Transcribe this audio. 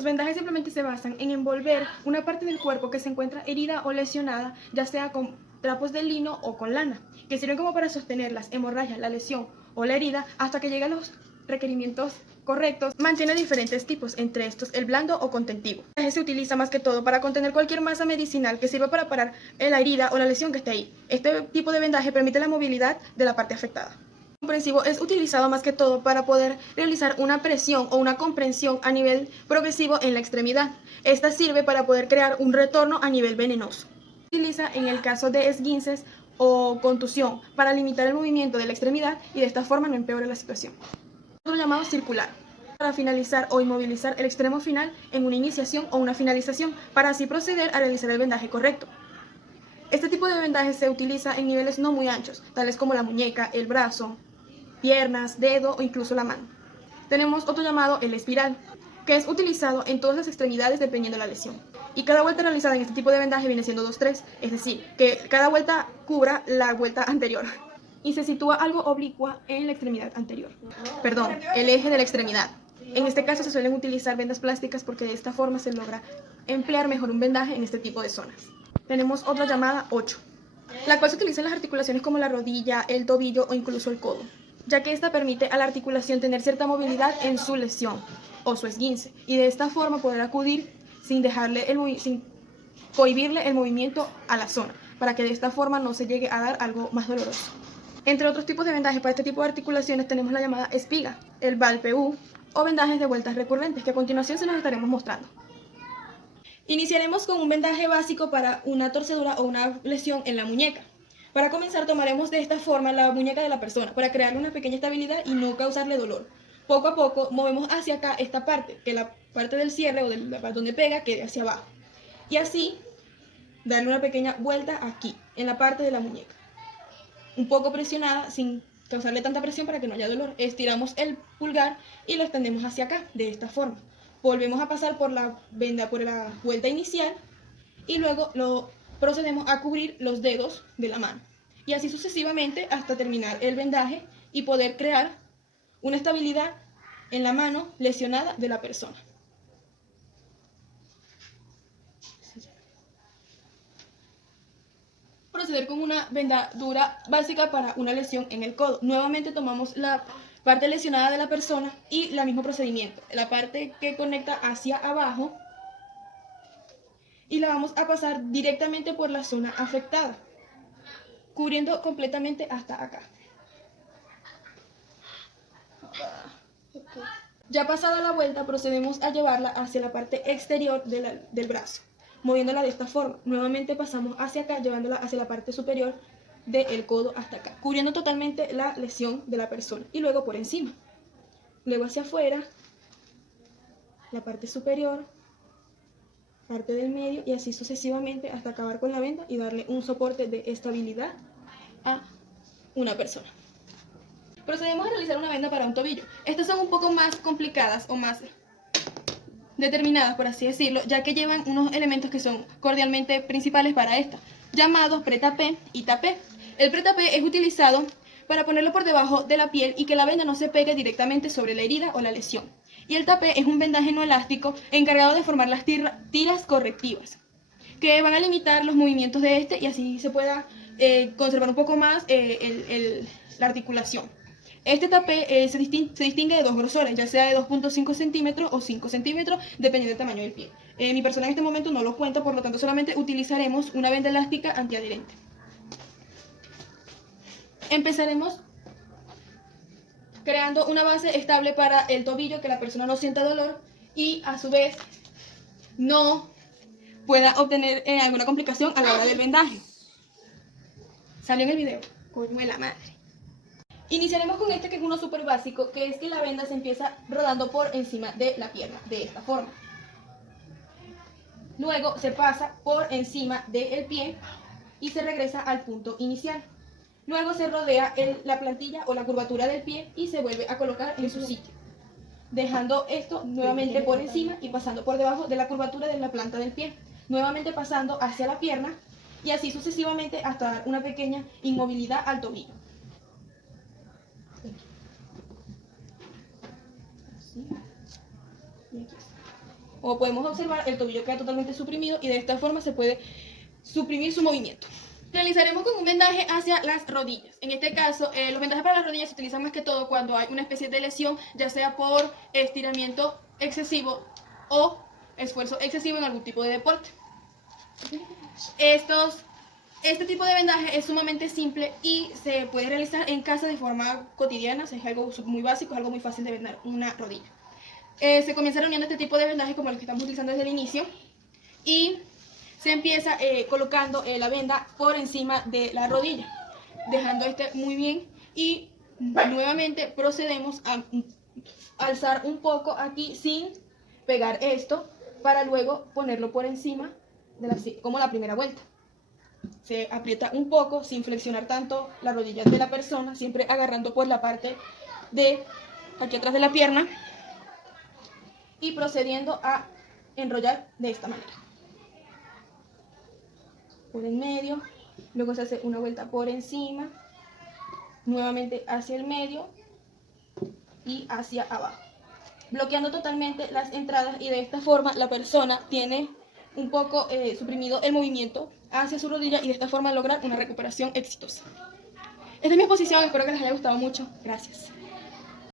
Los vendajes simplemente se basan en envolver una parte del cuerpo que se encuentra herida o lesionada, ya sea con trapos de lino o con lana, que sirven como para sostener las hemorragias, la lesión o la herida hasta que lleguen los requerimientos correctos. Mantiene diferentes tipos, entre estos el blando o contentivo. El vendaje se utiliza más que todo para contener cualquier masa medicinal que sirva para parar la herida o la lesión que esté ahí. Este tipo de vendaje permite la movilidad de la parte afectada. El comprensivo es utilizado más que todo para poder realizar una presión o una comprensión a nivel progresivo en la extremidad. Esta sirve para poder crear un retorno a nivel venoso. Se utiliza en el caso de esguinces o contusión para limitar el movimiento de la extremidad y de esta forma no empeora la situación. Otro llamado circular, para finalizar o inmovilizar el extremo final en una iniciación o una finalización, para así proceder a realizar el vendaje correcto. Este tipo de vendaje se utiliza en niveles no muy anchos, tales como la muñeca, el brazo, piernas, dedo o incluso la mano. Tenemos otro llamado el espiral, que es utilizado en todas las extremidades dependiendo de la lesión. Y cada vuelta realizada en este tipo de vendaje viene siendo 2-3, es decir, que cada vuelta cubra la vuelta anterior. Y se sitúa algo oblicua en la extremidad anterior. Perdón, el eje de la extremidad. En este caso se suelen utilizar vendas plásticas porque de esta forma se logra emplear mejor un vendaje en este tipo de zonas. Tenemos otra llamada 8, la cual se utiliza en las articulaciones como la rodilla, el tobillo o incluso el codo, ya que esta permite a la articulación tener cierta movilidad en su lesión o su esguince, y de esta forma poder acudir sin cohibirle el movimiento a la zona, para que de esta forma no se llegue a dar algo más doloroso. Entre otros tipos de vendajes para este tipo de articulaciones tenemos la llamada espiga, el Valpeú o vendajes de vueltas recurrentes, que a continuación se los estaremos mostrando. Iniciaremos con un vendaje básico para una torcedura o una lesión en la muñeca. Para comenzar tomaremos de esta forma la muñeca de la persona para crearle una pequeña estabilidad y no causarle dolor. Poco a poco movemos hacia acá esta parte, que la parte del cierre o de la parte donde pega quede hacia abajo. Y así darle una pequeña vuelta aquí, en la parte de la muñeca. Un poco presionada sin causarle tanta presión para que no haya dolor. Estiramos el pulgar y lo extendemos hacia acá, de esta forma. Volvemos a pasar por la vuelta inicial y luego procedemos a cubrir los dedos de la mano. Y así sucesivamente hasta terminar el vendaje y poder crear una estabilidad en la mano lesionada de la persona. Proceder con una vendadura básica para una lesión en el codo. Nuevamente tomamos la parte lesionada de la persona y el mismo procedimiento, la parte que conecta hacia abajo, y la vamos a pasar directamente por la zona afectada, cubriendo completamente hasta acá. Ya pasada la vuelta, procedemos a llevarla hacia la parte exterior del brazo, moviéndola de esta forma. Nuevamente pasamos hacia acá, llevándola hacia la parte superior del codo hasta acá, cubriendo totalmente la lesión de la persona, y luego por encima. Luego hacia afuera, la parte superior, parte del medio, y así sucesivamente hasta acabar con la venda y darle un soporte de estabilidad a una persona. Procedemos a realizar una venda para un tobillo. Estas son un poco más complicadas o más determinadas, por así decirlo, ya que llevan unos elementos que son cordialmente principales para esta, llamados pretapé y tapé. El pretapé es utilizado para ponerlo por debajo de la piel y que la venda no se pegue directamente sobre la herida o la lesión. Y el tapé es un vendaje no elástico encargado de formar las tiras correctivas, que van a limitar los movimientos de este y así se pueda conservar un poco más la articulación. Este tapé se distingue de dos grosores, ya sea de 2.5 centímetros o 5 centímetros, dependiendo del tamaño del pie. Mi persona en este momento no lo cuenta, por lo tanto solamente utilizaremos una venda elástica antiadherente. Empezaremos creando una base estable para el tobillo, que la persona no sienta dolor y a su vez no pueda obtener alguna complicación a la hora del vendaje. Salió en el video, coño de la madre. Iniciaremos con este, que es uno súper básico, que es que la venda se empieza rodando por encima de la pierna, de esta forma. Luego se pasa por encima del pie y se regresa al punto inicial. Luego se rodea la plantilla o la curvatura del pie y se vuelve a colocar en su sitio, dejando esto nuevamente por encima y pasando por debajo de la curvatura de la planta del pie, nuevamente pasando hacia la pierna y así sucesivamente hasta dar una pequeña inmovilidad al tobillo. Así. Y aquí está. Como podemos observar, el tobillo queda totalmente suprimido y de esta forma se puede suprimir su movimiento. Realizaremos con un vendaje hacia las rodillas. En este caso, los vendajes para las rodillas se utilizan más que todo cuando hay una especie de lesión, ya sea por estiramiento excesivo o esfuerzo excesivo en algún tipo de deporte. Este tipo de vendaje es sumamente simple y se puede realizar en casa de forma cotidiana. Es algo muy básico, es algo muy fácil de vendar una rodilla. Se comienza reuniendo este tipo de vendajes como los que estamos utilizando desde el inicio y se empieza colocando la venda por encima de la rodilla, dejando este muy bien, y nuevamente procedemos a alzar un poco aquí sin pegar esto para luego ponerlo por encima como la primera vuelta. Se aprieta un poco sin flexionar tanto las rodillas de la persona, siempre agarrando por la parte de aquí atrás de la pierna y procediendo a enrollar de esta manera. Por el medio, luego se hace una vuelta por encima, nuevamente hacia el medio y hacia abajo, bloqueando totalmente las entradas, y de esta forma la persona tiene un poco suprimido el movimiento hacia su rodilla y de esta forma lograr una recuperación exitosa. Esta es mi exposición, espero que les haya gustado mucho. Gracias.